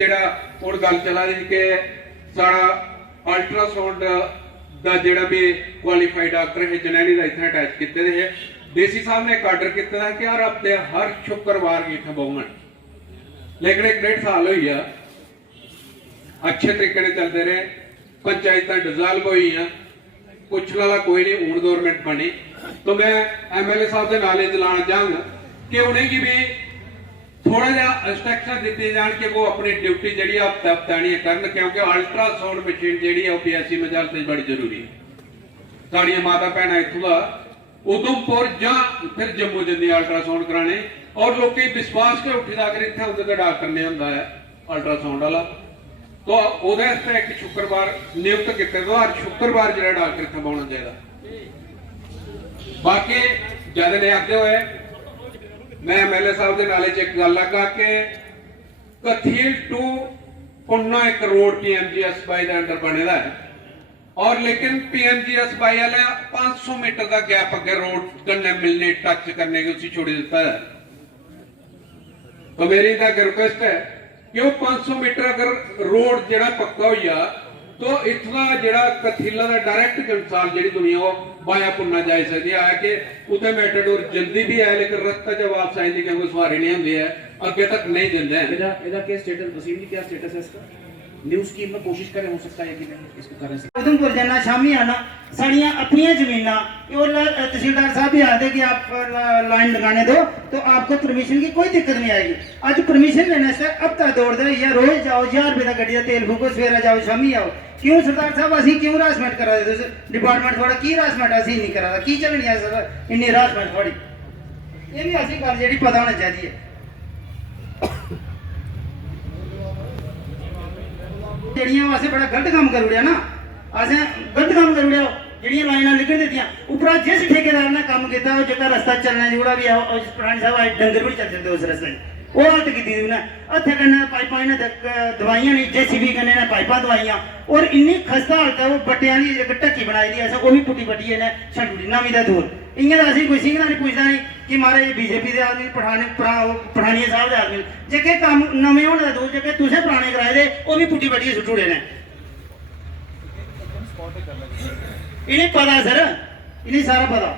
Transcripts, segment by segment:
ਜਿਹੜਾ ਹੁਣ ਗੱਲ ਚਲਾ ਰਹੀ ਕਿ ਸਾਡਾ ਅਲਟਰਾਸਾਊਂਡ ਦਾ ਜਿਹੜਾ ਵੀ ਕੁਆਲੀਫਾਈਡ ਡਾਕਟਰ ਹੈ ਜਨੈਣੀ ਦਾ ਇੱਥੇ ਅਟੈਚ ਕੀਤੇ ਦੇ ਹੈ। ਡੀਸੀ ਸਾਹਿਬ ਨੇ ਇੱਕ ਆਰਡਰ ਕੀਤਾ ਹੈ ਕਿ ਹਰ ਹਫਤੇ ਹਰ ਸ਼ੁੱਕਰਵਾਰ ਵੀ ਇੱਥੇ ਬਹਣ, ਲੇਕਿन एक डेढ़ साल हुई है अच्छे तरीके से चलते रहे, पंचायत डिजॉल्व हुई हैं, पुछने वाला कोई नहीं, हूँ गवर्नमेंट बनी। तो मैं MLA साहब के नाले दिलाना चाहूँगा कि उन्हें की भी थोड़ा जहा इंस्ट्रक्शन दिते जान कि वो अपनी ड्यूटी जी हफ्ता हफ्तानी करन, क्योंकि अल्ट्रासाउंड मशीन जी PSC मजाल से बड़ी जरूरी है। साड़ियाँ माता भैन इतों उधमपुर या फिर जम्मू जाती अल्ट्रासाउंड कराने, और लोग विश्वास के उठी अगर इतने होंगे तो डॉक्टर नहीं होंगे है अल्ट्रासाउंड वाला। तो वह एक शुक्रवार नियुक्त किया, तो हर शुक्रवार जो डॉक्टर इतना पाना चाहिए। बाकी ज्यादा नहीं आते हुए मैं MLA साहब के नाले च एक गल लगा कि कथील टू पुन्ना एक रोड PMGS बाई के अंडर बने है, और लेकिन PMGS बाई वाले 500 मीटर का गैप अगे रोड कन्ने मिलने टच करने की उसी छोड़ देता है। तो मेरी तक रिक्वेस्ट है कि वो 500 मीटर अगर रोड जरा पक्का हुआ तो इतना जरा कथीला का डायरेक्ट कंसाल जी दुनिया वो बाया पुन्ना जा सकती है कि उसे मेटाडोर जल्दी भी है, लेकिन रास्ता जब वापस आएंगे क्योंकि सवारी नहीं होती है, अगे तक नहीं देते हैं। क्या स्टेटस वसीम जी, क्या स्टेटस है इसका? न्यू स्कीम में कोशिश करें, हो सकता है कि नहीं इसको करें। उधमपुर जाना शामी आना साड़ियाँ अपनी जमीना, तहसीलदार साहब भी आते कि आप लाइन लगाने दो तो आपको परमिशन की कोई दिक्कत नहीं आएगी। आज परमिशन लेने से अब तक दौड़ दे या रोज जाओ 1000 रुपए का गड्डी का तेल फूको, सवेरा जाओ शामी आओ। क्यों सरदार साहब असी क्यों हरासमेंट करा दे? डिपार्टमेंट थोड़ा की हरासमेंट असी नहीं करा की चलनी है सर इन्नी हरासमेंट थोड़ी, ये भी ऐसी गल जी पता होना चाहिए। जड़ियां वास्ते बड़ा गलत काम कर उड़िया ना, असें गलत काम कर उड़िया। जड़ियां लाइनां लिखन दित्तियां उपरा जिस ठेकेदार ने काम किया वो जो रास्ता चलना जोड़ा भी है पुराने साहब डंगर भी चल सकते उस रस्ते वो हालत की उन्हें हत्थे कन्नै पाइपां इन्हें दवाइयां नहीं JCB कन्नै ने पाइपां दवाइयां, और इन्नी खस्ता हालत है वो बट्टियां दी इक ढक्की बनाई दी असें वो भी पुट्टी पट्टी इन्हें छड्डी नवीं दा दूर। इयां तां असीं कोई सिंघना नहीं पुछदा नहीं कि महाराज BJP दे आदमी पठानिया साहब दे आदमी जेके कम्म नमें होने दा दूर जेके तुसें पुराने कराए दे वो भी पुट्टी पट्टी सुट्टी ओड़े ने। इन्हें पता सर, इन्हें सारा पता।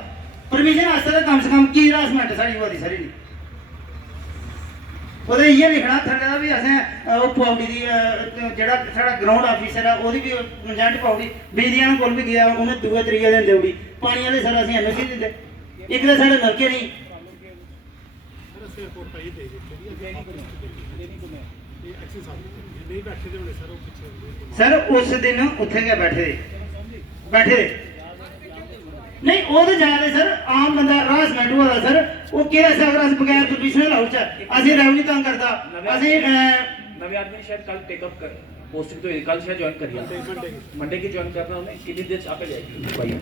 परमिशन आस्ते कम से कम की हरासमेंट साढ़ी होआ दी सर इन्नी वो इयै लिखना थल्ले दा भी असें वो पाउड़ी दी जेह्ड़ा साढ़ा ग्राउंड ऑफिसर है ओह्दी भी कंजैंट पाउड़ी बिजलियां कोल भी गया उन्हें दूए त्रीए दिन देई ओड़ी। पानी वाले सर असें NOC नहीं दिंदे, इक ते साढ़े नलके नहीं। सर उस दिन उत्थे गै बैठे नहीं वो तो जाते सर आम बंदा हरासमेंट हुआ था सर वो क्या अगर अस बगैर परमिशन लाउच असें रेवन्यू तंग करता असें नवे आदमी शायद कल टेकअप कर पोस्टिंग तो कल शायद ज्वाइन करिए मंडे की ज्वाइन करना उन्हें कितनी देर से आपे जाएगी भाई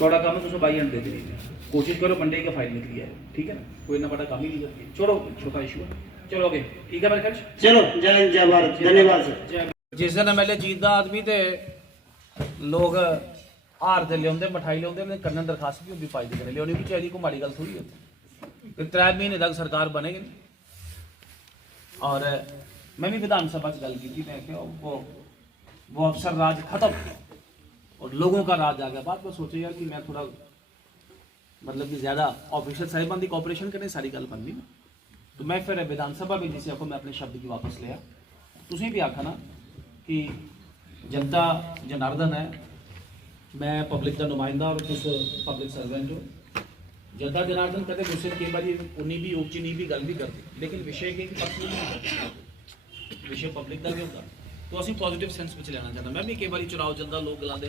थोड़ा काम है तो 22 दे दीजिए, कोशिश करो मंडे की फाइल निकली है, ठीक है ना, कोई ना बड़ा काम ही नहीं करती, छोड़ो छोटा इशू है, चलो ओके ठीक है मेरे ख्याल चलो जय जय भारत, धन्यवाद सर। जिस दिन MLA जीतदा आदमी ते लोग हार दे लिया मिठाई लिया करने दरखास्त भी होंगी पाई देने लिया भी चाहिए, कोई माड़ी गल थोड़ी होती। 3 महीने तक सरकार बनेगी नहीं। और मैं भी विधानसभा से गल की मैं वो अफसर राज खत्म और लोगों का राज आ गया। बात में सोचे यार कि मैं थोड़ा मतलब कि ज़्यादा ऑफिसर साहिबान की कॉपरेशन करें सारी गल बननी ना, तो मैं फिर विधानसभा में जिसे आखो मैं अपने शब्द की वापस लिया। तुसीं भी आखा ना कि जनता जनार्दन है, मैं पब्लिक का नुमाइंदा और कुछ पब्लिक सर्वेंट हो। जनता जनार्दन कहते गुस्से कई बार उन्नी भी ऊंची नी भी गल भी करती, लेकिन विषय के पर्सनल नहीं करते, विषय पब्लिक का भी होता। तो असं पॉजिटिव सेंस में लेना चाहता। मैं भी कई बार चुनाव चलता लोग गलाते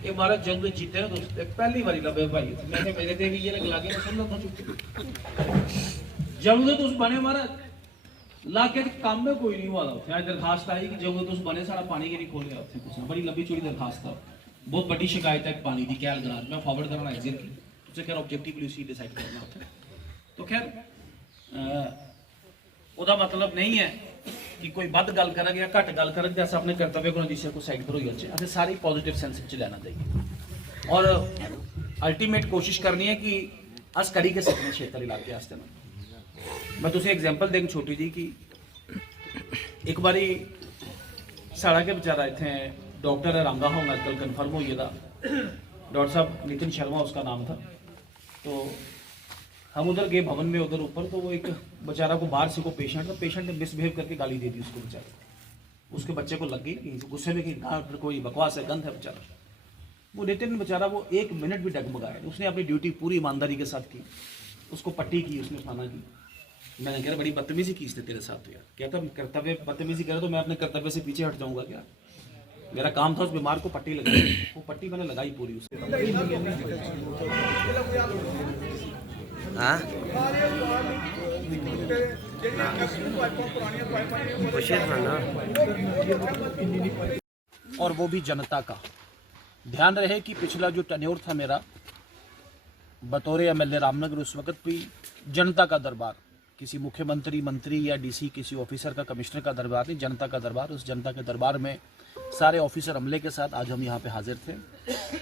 ये महाराज जंग जीते ना दोस्त पहली बारी लभे भाई मैं मेरे ते भी ये गला के समझ लो चुप जंग तो तुस बने महाराज लाके काम में कोई नहीं हुआ था। आज दरखास्त आई कि जंग तुस बने सारा पानी के नहीं खोलिया उत्थे कुछ बड़ी लंबी चौड़ी दरखास्त था, बहुत बड़ी शिकायत है पानी की कैल ग्राज में फॉरवर्ड करना एग्जैक्टली तुझे खैर ऑब्जेक्टिवली उसी डिसाइड करना होता है। तो खैर ओदा मतलब नहीं है कि कोई बद गल कर या घट गल कर अस अपने कर्तव्य को जिसे को साइड पर हो जाए, असें सारी पॉजिटिव सेंस में लेना चाहिए और अल्टीमेट कोशिश करनी है कि अस करी के सकने क्षेत्र इलाके वास्ते। मैं तुझे एग्जाम्पल दें छोटी जी कि एक बारी साड़ा के बेचारा इतने डॉक्टर है रंगा होगा आजकल कन्फर्म हो गया डॉक्टर साहब नितिन शर्मा उसका नाम था। तो हम उधर गए भवन में उधर ऊपर, तो वो एक बेचारा को बाहर से को पेशेंट था, पेशेंट ने मिसबिहेव करके गाली दे दी उसको बेचारे, उसके बच्चे को लग गई गुस्से में कि डॉक्टर कोई बकवास है, गंद है बेचारा। वो नितिन बेचारा वो 1 मिनट भी डगमगाया, उसने अपनी ड्यूटी पूरी ईमानदारी के साथ की, उसको पट्टी की, उसने थाना की। मैंने कहा बड़ी बदतमीजी की इसने तेरे साथ। तो यार कहता कर्तव्य बदतमीजी करे तो मैं अपने कर्तव्य से पीछे हट जाऊंगा क्या? मेरा काम था उस बीमार को पट्टी लगाई, वो पट्टी मैंने लगाई पूरी उसके। और वो भी जनता का। ध्यान रहे कि पिछला जो टेन्योर था मेरा बतौर एमएलए रामनगर, उस वक्त भी जनता का दरबार, किसी मुख्यमंत्री, मंत्री या डीसी, किसी ऑफिसर का, कमिश्नर का दरबार नहीं, जनता का दरबार। उस जनता के दरबार में सारे ऑफिसर अमले के साथ आज हम यहाँ पे हाजिर थे।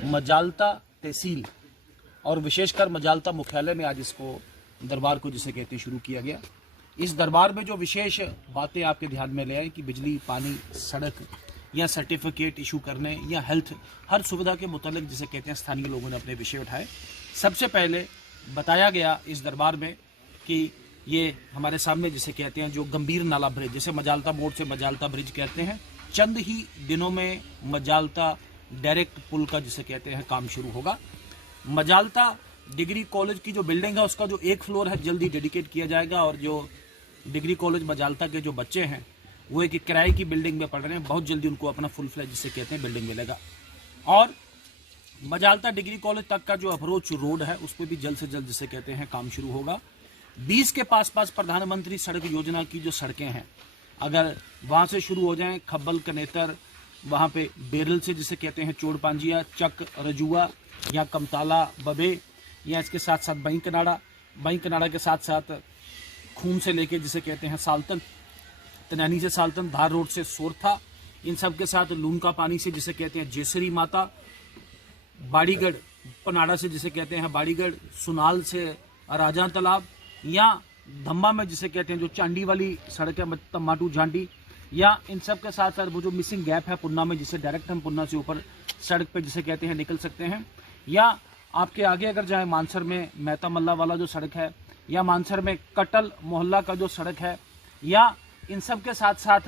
मजालता तहसील और विशेषकर मजालता मुख्यालय में आज इसको दरबार को जिसे कहते हैं शुरू किया गया। इस दरबार में जो विशेष बातें आपके ध्यान में ले आए कि बिजली, पानी, सड़क या सर्टिफिकेट इशू करने या हेल्थ, हर सुविधा के मुतालिक जिसे कहते हैं स्थानीय लोगों ने अपने विषय उठाए। सबसे पहले बताया गया इस दरबार में कि ये हमारे सामने जिसे कहते हैं जो गंभीर नाला ब्रिज, जिसे मजालता मोड़ से मजालता ब्रिज कहते हैं, चंद ही दिनों में मजालता डायरेक्ट पुल का जिसे कहते हैं काम शुरू होगा। मजालता डिग्री कॉलेज की जो बिल्डिंग है उसका जो 1 फ्लोर है जल्दी डेडिकेट किया जाएगा, और जो डिग्री कॉलेज मजालता के जो बच्चे हैं वो एक किराए की बिल्डिंग में पढ़ रहे हैं, बहुत जल्दी उनको अपना फुल फ्लैज जिसे कहते हैं बिल्डिंग मिलेगा। और मजालता डिग्री कॉलेज तक का जो अप्रोच रोड है उस पर भी जल्द से जल्द जिसे कहते हैं काम शुरू होगा। 20 के पास प्रधानमंत्री सड़क योजना की जो सड़कें हैं, अगर वहाँ से शुरू हो जाएं, खब्बल कनेतर, वहाँ पे बेरल से जिसे कहते हैं चोड़ पांजिया, चक, रजुआ या कमताला, बबे, या इसके साथ साथ बई कनाड़ा के साथ साथ खून से लेके जिसे कहते हैं साल्तन, तनैनी से साल्तन, धार रोड से सोरथा, इन सब के साथ लून का पानी से जिसे कहते हैं जेसरी माता, बाड़ीगढ़ पनाड़ा से जिसे कहते हैं बाड़ीगढ़, सुनाल से राजा तालाब, या धम्मा में जिसे कहते हैं जो चांडी वाली सड़क है तम्माटू झांडी, या इन सब के साथ साथ वो जो मिसिंग गैप है पुन्ना में, जिसे डायरेक्ट हम पुन्ना से ऊपर सड़क पे जिसे कहते हैं निकल सकते हैं, या आपके आगे अगर जाए मानसर में मेहता मल्ला वाला जो सड़क है, या मानसर में कटल मोहल्ला का जो सड़क है, या इन सब के साथ साथ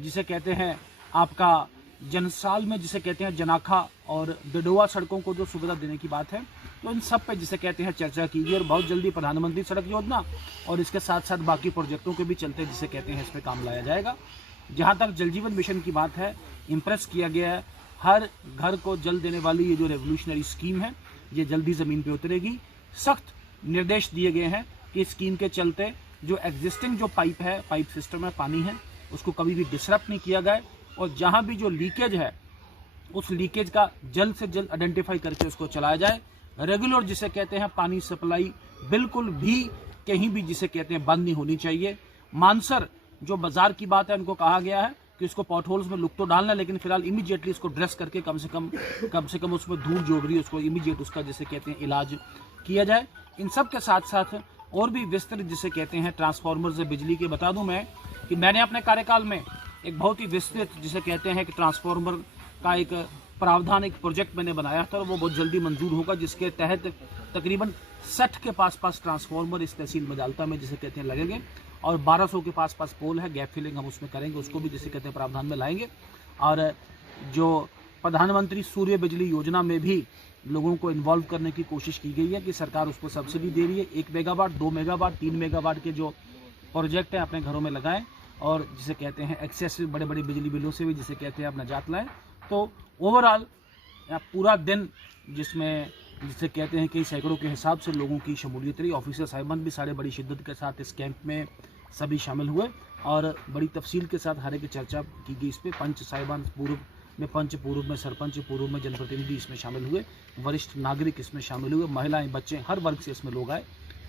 जिसे कहते हैं आपका जनसाल में जिसे कहते हैं जनाखा और डडोआ सड़कों को जो सुविधा देने की बात है, तो इन सब पे जिसे कहते हैं चर्चा कीजिए। और बहुत जल्दी प्रधानमंत्री सड़क योजना और इसके साथ साथ बाकी प्रोजेक्टों के भी चलते जिसे कहते हैं इस पर काम लाया जाएगा। जहाँ तक जल जीवन मिशन की बात है, इम्प्रेस किया गया है, हर घर को जल देने वाली ये जो रेवोल्यूशनरी स्कीम है ये जल्दी ज़मीन पे उतरेगी। सख्त निर्देश दिए गए हैं कि इस स्कीम के चलते जो एग्जिस्टिंग जो पाइप सिस्टम है, पानी है, उसको कभी भी डिसरप्ट नहीं किया गया, और जहाँ भी जो लीकेज है उस लीकेज का जल्द से जल्द आइडेंटिफाई करके उसको चलाया जाए। रेगुलर जिसे कहते हैं पानी सप्लाई बिल्कुल भी कहीं भी जिसे कहते हैं बंद नहीं होनी चाहिए। मानसर जो बाजार की बात है, उनको कहा गया है कि उसको पॉट होल्स में लुक तो डालना है, लेकिन फिलहाल इमीडिएटली उसको ड्रेस करके कम से कम उसमें धूल जो रही है उसको इमीडिएट उसका जिसे कहते हैं इलाज किया जाए। इन सब के साथ साथ और भी विस्तृत जिसे कहते हैं ट्रांसफार्मर से बिजली के बता दूं मैं कि मैंने अपने कार्यकाल में एक बहुत ही विस्तृत जिसे कहते हैं कि ट्रांसफार्मर का एक प्रावधान, एक प्रोजेक्ट मैंने बनाया था, और वो बहुत जल्दी मंजूर होगा, जिसके तहत तकरीबन 60 के पास ट्रांसफार्मर इस तहसील मजालता में जिसे कहते हैं लगेंगे, और 1200 के पास पोल है, गैप फिलिंग हम उसमें करेंगे, उसको भी जिसे कहते हैं प्रावधान में लाएंगे। और जो प्रधानमंत्री सूर्य बिजली योजना में भी लोगों को इन्वॉल्व करने की कोशिश की गई है कि सरकार उसको सब्सिडी दे रही है। 1 मेगावाट, 2 मेगावाट, 3 मेगावाट के जो प्रोजेक्ट है अपने घरों में लगाएं, और जिसे कहते हैं एक्सेस बड़े बड़े बिजली बिलों से भी जिसे कहते हैं आप निजात लाएं। तो ओवरऑल पूरा दिन जिसमें जिसे कहते हैं कि सैकड़ों के हिसाब से लोगों की शमूलियत रही, ऑफिसर साहिबान भी सारे बड़ी शिद्दत के साथ इस कैंप में सभी शामिल हुए, और बड़ी तफसील के साथ हर एक चर्चा की गई इस पर। पंच साहिबान पूर्व में पंच, पूर्व में सरपंच, पूर्व में जनप्रतिनिधि इसमें शामिल हुए, वरिष्ठ नागरिक इसमें शामिल हुए, महिलाएं, बच्चे, हर वर्ग से इसमें लोग आए।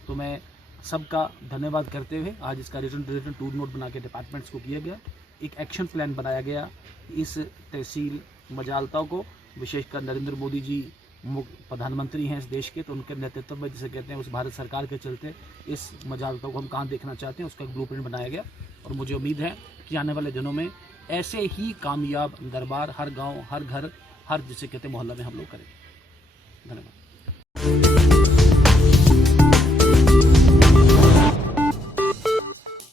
तो मैं सबका धन्यवाद करते हुए आज इसका रिटर्न टूर नोट बना के डिपार्टमेंट्स को किया गया, एक एक्शन प्लान बनाया गया इस तहसील मजालता को। विशेषकर नरेंद्र मोदी जी प्रधानमंत्री हैं इस देश के, तो उनके नेतृत्व में जिसे कहते हैं उस भारत सरकार के चलते इस मजालता को हम कहाँ देखना चाहते हैं उसका एक ब्लूप्रिंट बनाया गया, और मुझे उम्मीद है कि आने वाले दिनों में ऐसे ही कामयाब दरबार हर गांव, हर घर, हर जिसे कहते मोहल्ला में हम लोग करें। धन्यवाद।